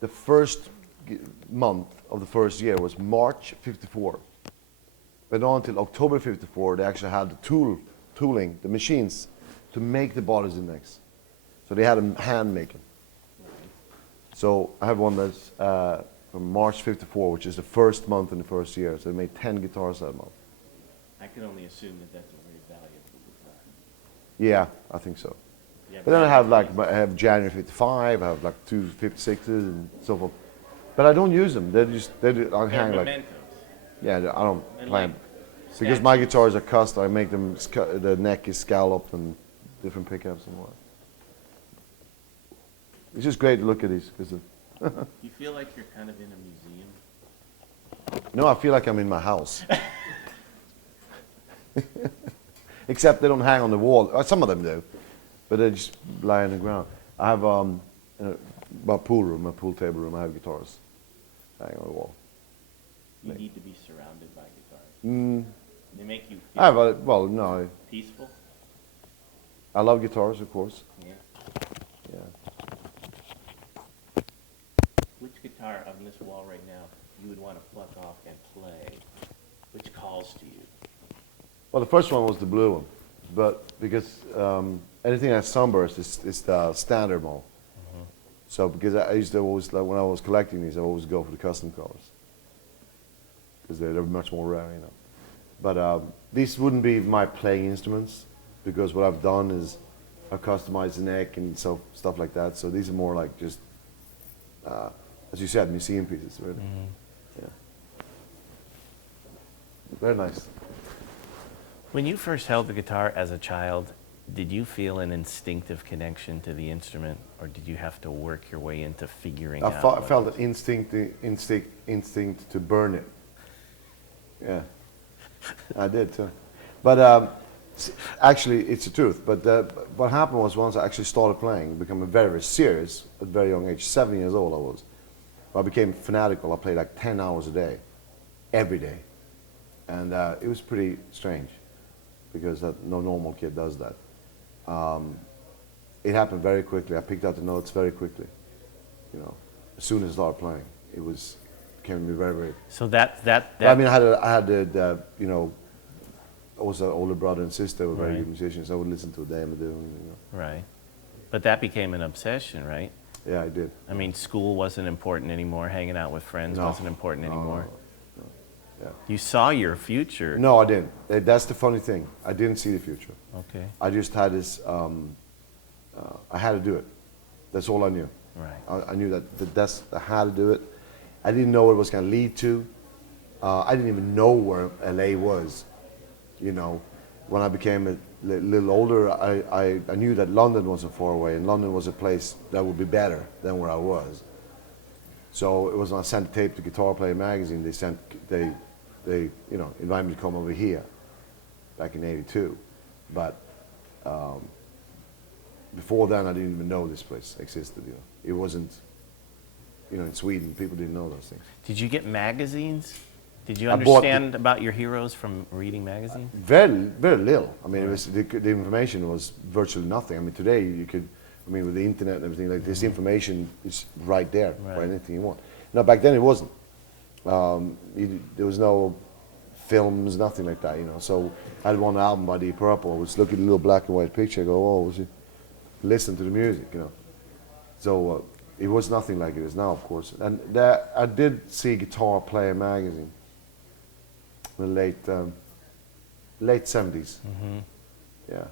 the first month of the first year was March '54. But not until October '54 they actually had the tooling, the machines, to make the bodies index. So they had them hand making. So I have one that's from March '54, which is the first month in the first year. So they made 10 guitars that month. I can only assume that that's a very valuable guitar. Yeah, I think so. Yeah, But then I have January '55, I have like two '56s and so forth. But I don't use them. I hang like. Mementos. Yeah, I don't And play like them. Because my statues. guitars are custom, I make them, the neck is scalloped and different pickups and what. It's just great to look at these. You feel like you're kind of in a museum? No, I feel like I'm in my house. Except they don't hang on the wall. Some of them do, but they just lie on the ground. I have my pool room, my pool table room. I have guitars hanging on the wall. You need to be surrounded by guitars. Mm, They make you I have feel no. peaceful. I love guitars, of course. Yeah. Yeah. Which guitar on this wall right now you would want to pluck off and play? Which calls to you? Well, the first one was the blue one, but because anything that's sunburst is the standard model. Mm-hmm. So because I used to always, like, when I was collecting these, I always go for the custom colors because they're much more rare, you know. But these wouldn't be my playing instruments because what I've done is I've customized the neck and stuff like that. So these are more like just, as you said, museum pieces, really. Mm-hmm. Yeah. Very nice. When you first held the guitar as a child, did you feel an instinctive connection to the instrument, or did you have to work your way into figuring out? I felt an instinct to burn it. Yeah, I did too. But actually, it's the truth. But what happened was once I actually started playing, becoming very, very serious at a very young age, 7 years old I was. I became fanatical. I played like 10 hours a day, every day. And it was pretty strange because no normal kid does that. It happened very quickly. I picked out the notes very quickly. You know, as soon as I started playing, it became to me very, very. So that. I mean, I had you know, also an older brother and sister were very Right. good musicians. I would listen to them and do, you know. Right. But that became an obsession, right? Yeah, I did. I mean, school wasn't important anymore. Hanging out with friends No. wasn't important anymore. No. Yeah. You saw your future. No, I didn't. That's the funny thing. I didn't see the future. Okay. I just had this. I had to do it. That's all I knew. Right. I knew that's I had to do it. I didn't know what it was going to lead to. I didn't even know where LA was. You know, when I became a little older, I knew that London wasn't far away, and London was a place that would be better than where I was. So it was when I sent tape to Guitar Player magazine. They you know, invited me to come over here back in '82. But before then, I didn't even know this place existed. You know, it wasn't. You know, in Sweden, people didn't know those things. Did you get magazines? Did you I bought understand about your heroes from reading magazines? Very, very little. I mean, it was, the information was virtually nothing. I mean, today you could, I mean, with the internet and everything, like this information is right there for anything you want. Now, back then it wasn't. There was no films, nothing like that, you know. So I had one album by Deep Purple. I was looking at a little black and white picture. I go, oh, listen to the music, you know. So it was nothing like it is now, of course. And I did see Guitar Player magazine in the late 70s. Mm-hmm. Yeah.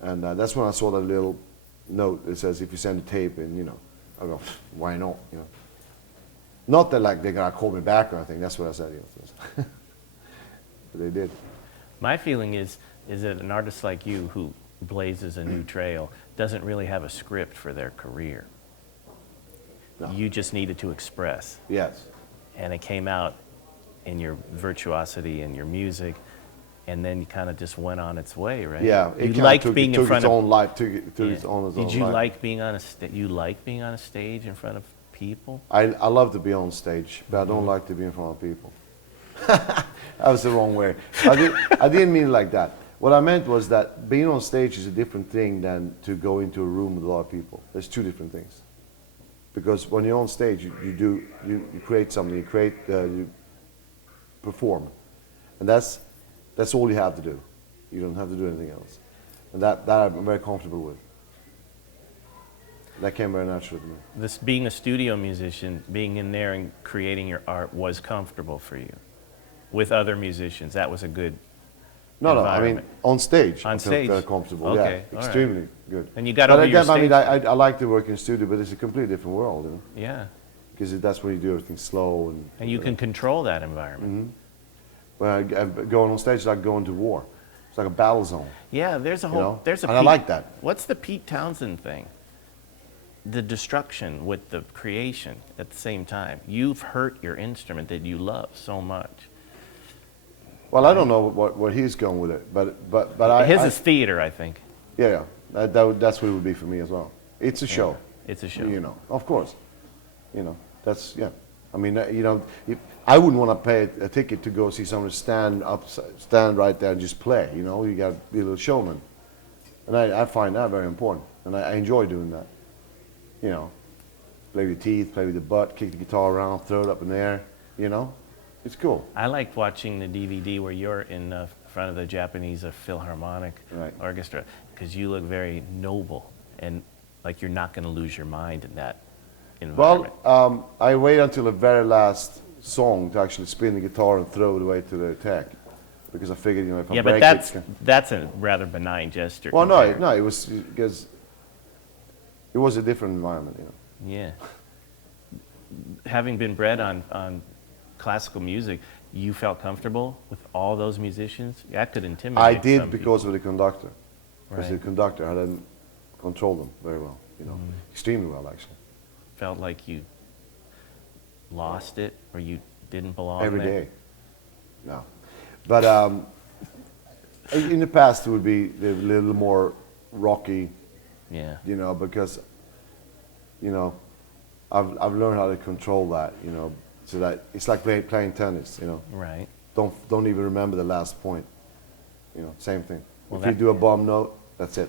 And that's when I saw that little note that says, if you send a tape in, you know, I go, why not, you know. Not that like they're gonna call me back or anything, that's what I said, you know. But they did. My feeling is that an artist like you who blazes a new trail doesn't really have a script for their career. No. You just needed to express. Yes. And it came out in your virtuosity and your music, and then you kind of just went on its way, right? Yeah, you liked being in front its of own life, took its yeah. own Did you life. like being on you like being on a stage in front of people? I love to be on stage, but I don't like to be in front of people. That was the wrong way. I didn't mean it like that. What I meant was that being on stage is a different thing than to go into a room with a lot of people. There's two different things. because when you're on stage, you create something, you perform, and that's all you have to do. You don't have to do anything else, and that I'm very comfortable with. That came very naturally to me. This being a studio musician, being in there and creating your art was comfortable for you. With other musicians, that was a good No, I mean environment. on stage. On I stage? feel very comfortable. Okay, Yeah, all right. extremely good. And you got but over your again, I mean, stage- I like to work in studio, but it's a completely different world, you know, Yeah, because that's where you do everything slow and you can control that environment. When going on stage, it's like going to war. It's like a battle zone. Yeah, there's a whole, know? there's a And I like that. What's the Pete Townsend thing? The destruction with the creation at the same time. You've hurt your instrument that you love so much. Well, I don't know what he's going with it, but His is theater, I think. yeah, that's what it would be for me as well. It's a show. It's a show. You know, of course. You know, that's yeah. I mean, you know, I wouldn't want to pay a ticket to go see someone stand right there and just play. You know, you got to be a little showman, and I find that very important, and I enjoy doing that. You know, play with your teeth, play with the butt, kick the guitar around, throw it up in the air. You know, it's cool. I liked watching the DVD where you're in front of the Japanese Philharmonic Right. Orchestra, because you look very noble and like you're not going to lose your mind in that environment. Well, I wait until the very last song to actually spin the guitar and throw it away to the tech, because I figured, you know, if I yeah, break but it, that's a rather benign gesture. well, compared. no, it was because it was a different environment, you know. Yeah. Having been bred on classical music, you felt comfortable with all those musicians? That could intimidate I did some because of the conductor. Because Right. the conductor, I didn't control them very well, you know, extremely well actually. felt like you lost it or you didn't belong Every there? day. No. But in the past it would be a little more rocky, Yeah. you know, because, you know, I've learned how to control that, you know, so that it's like playing tennis, you know. Right. Don't even remember the last point, you know, same thing. Well, if you that- do a bomb note, that's it.